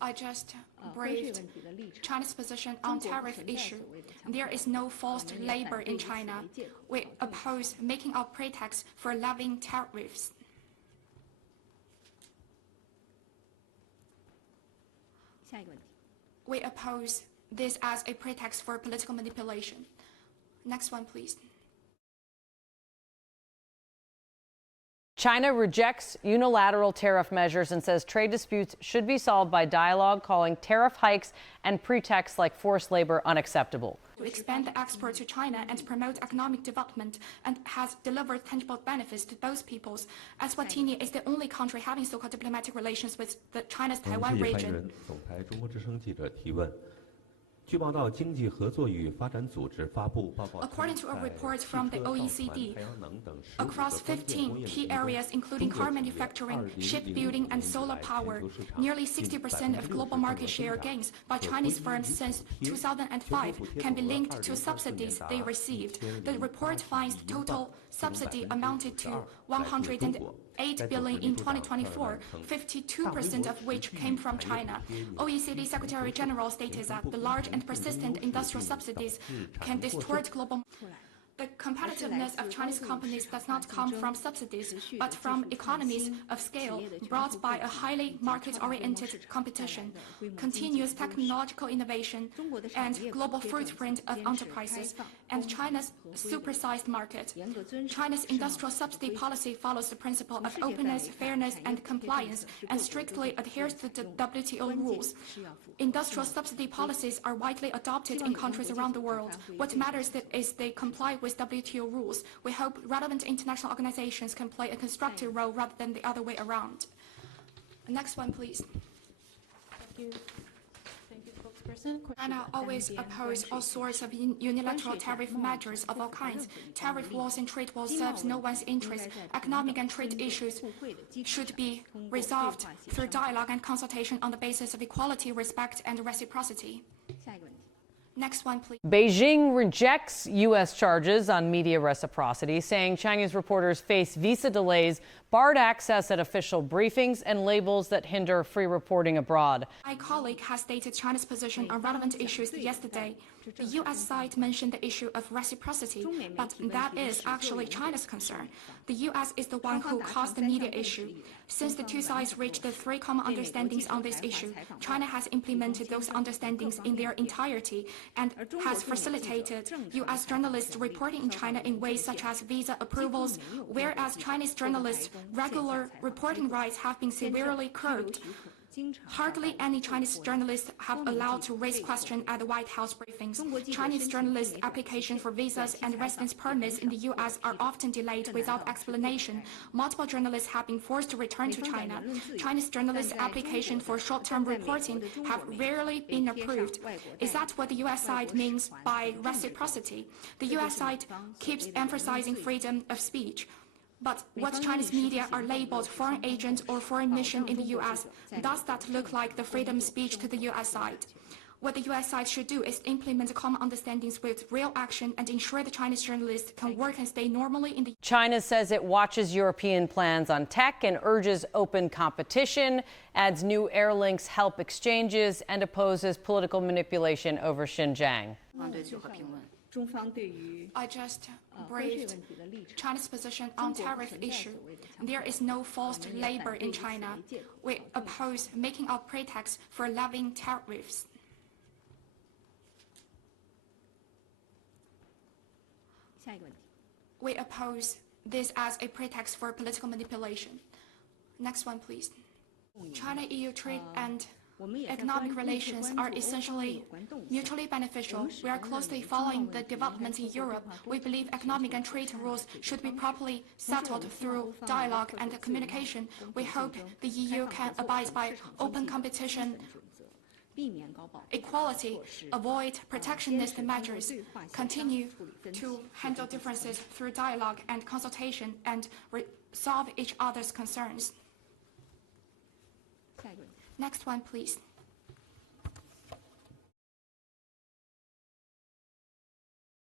I just briefed China's position on tariff issue. There is no forced labor in China. We oppose making a pretext for levying tariffs. We oppose this as a pretext for political manipulation. Next one, please. China rejects unilateral tariff measures and says trade disputes should be solved by dialogue, calling tariff hikes and pretexts like forced labor unacceptable. To expand the export to China and promote economic development and has delivered tangible benefits to both peoples. Eswatini is the only country having so-called diplomatic relations with China's Taiwan region. According to a report from the OECD, across 15 key areas including car manufacturing, shipbuilding and solar power, nearly 60% of global market share gains by Chinese firms since 2005 can be linked to subsidies they received. The report finds the total subsidy amounted to 108 billion in 2024, 52% of which came from China. OECD Secretary General stated that the large and persistent industrial subsidies can distort global. The competitiveness of Chinese companies does not come from subsidies, but from economies of scale brought by a highly market-oriented competition, continuous technological innovation, and global footprint of enterprises, and China's supersized market. China's industrial subsidy policy follows the principle of openness, fairness, and compliance, and strictly adheres to the WTO rules. Industrial subsidy policies are widely adopted in countries around the world. What matters is they comply with WTO rules. We hope relevant international organizations can play a constructive role rather than the other way around. Next one, please. Thank you. Thank you, spokesperson. China always opposes all sorts of unilateral tariff measures of all kinds. Tariff wars and trade wars serves no one's interest. Economic and trade issues should be resolved through dialogue and consultation on the basis of equality, respect, and reciprocity. Next one, please. Beijing rejects U.S. charges on media reciprocity, saying Chinese reporters face visa delays, barred access at official briefings, and labels that hinder free reporting abroad. My colleague has stated China's position on relevant issues yesterday. The U.S. side mentioned the issue of reciprocity, but that is actually China's concern. The U.S. is the one who caused the media issue. Since the two sides reached the three common understandings on this issue, China has implemented those understandings in their entirety and has facilitated U.S. journalists reporting in China in ways such as visa approvals, whereas Chinese journalists' regular reporting rights have been severely curbed. Hardly any Chinese journalists have allowed to raise questions at the White House briefings. Chinese journalists' applications for visas and residence permits in the U.S. are often delayed without explanation. Multiple journalists have been forced to return to China. Chinese journalists' applications for short-term reporting have rarely been approved. Is that what the U.S. side means by reciprocity? The U.S. side keeps emphasizing freedom of speech. But what Chinese media are labeled foreign agent or foreign mission in the U.S., does that look like the freedom of speech to the U.S. side? What the U.S. side should do is implement common understandings with real action and ensure the Chinese journalists can work and stay normally in the. China says it watches European plans on tech and urges open competition, adds new air links help exchanges, and opposes political manipulation over Xinjiang. I just briefed China's position on tariff issue. There is no forced labor in China. We oppose making a pretext for levying tariffs. We oppose this as a pretext for political manipulation. Next one, please. China-EU trade and economic relations are essentially mutually beneficial. We are closely following the developments in Europe. We believe economic and trade rules should be properly settled through dialogue and communication. We hope the EU can abide by open competition, equality, avoid protectionist measures, continue to handle differences through dialogue and consultation, and resolve each other's concerns. Next one, please.